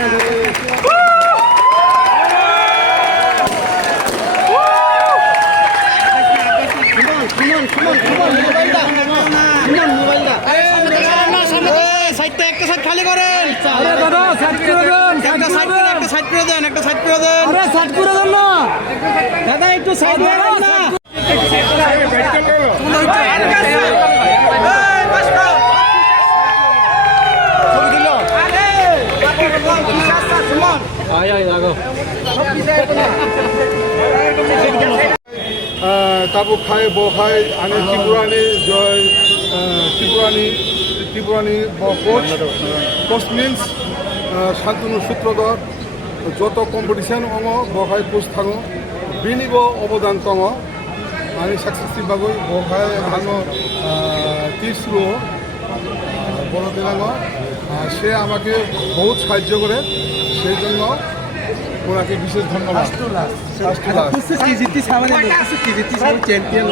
একটা সাইড খালি করেন, একটা সাইড করে দেন, একটা সাইড করে দেন, সাইড করে দেন না দাদা, একটু সাইড হয়ে যান না। তাবু খায় বহায় আনি ত্রিপুরানি কোচ মিন্স শান্তনু সূত্রধর যত কম্পিটিশন অङ बहाय कोच थाङो बेनिबो अबदान दङ आंनि साक्सेसनि बागै बहाय आङो तीर्सुरो বড় দিলাম সে আমাকে বহুত সাহায্য করে, সেই জন্য ওনাকে বিশেষ ধন্যবাদ। Champion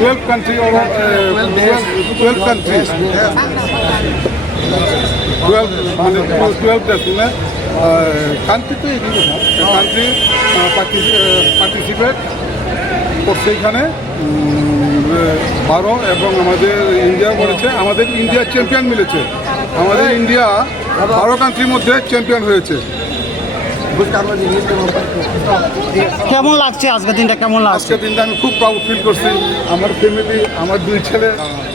12 country or 12 countries. 12 দেশ না কান্ট্রি তো এগুলো না, কান্ট্রি পার্টিসিপেট করছে এখানে 12 এবং আমাদের ইন্ডিয়া করেছে, আমাদের ইন্ডিয়া চ্যাম্পিয়ন মিলেছে, আমাদের ইন্ডিয়া 12 কান্ট্রির মধ্যে চ্যাম্পিয়ন হয়েছে। কেমন লাগছে আজকের দিনটা? কেমন লাগছে আজকের দিনটা? আমি খুব প্রাউড ফিল করছি, আমার ফ্যামিলি, আমার 2 ছেলে,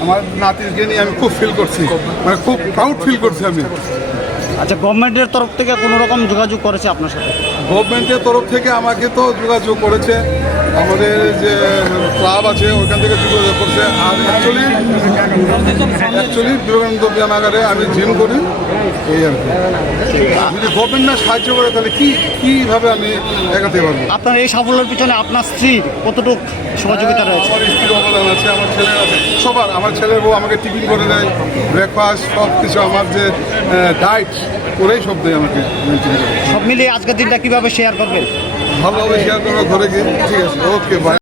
আমার নাতিকে নিয়ে আমি খুব ফিল করছি, মানে খুব প্রাউড ফিল করছি আমি। আচ্ছা, গভর্নমেন্টের তরফ থেকে কোনো রকম যোগাযোগ করেছে আপনার সাথে? গভর্নমেন্টের তরফ থেকে আমাকে তো যোগাযোগ করেছে, আমাদের যে ক্লাব আছে ওইখান থেকে যোগাযোগ করছে। আর অ্যাকচুয়ালি বিবেকানন্দ ব্যায়ামাগারে আমি জিম করি, এই আর কি। যদি গভর্নমেন্ট না সাহায্য করে তাহলে কীভাবে আমি এগাতে পারবো? আপনার এই সাফল্যের পিছনে আপনার স্ত্রীর কতটুকু সহযোগিতা রয়েছে? আমার স্ত্রীর অবদান আছে, আমার ছেলের আছে, সবার। আমার ছেলের বউ আমাকে টিফিন করে দেয়, ব্রেকফাস্ট সব কিছু, আমার যে ডায়েট ওরাই সব দেয় আমাকে। সব মিলিয়ে আজকের দিনটা কীভাবে শেয়ার করবেন? ভালোভাবে শেয়ার করবো ঘরে গিয়ে। ঠিক আছে, ওকে, বাই।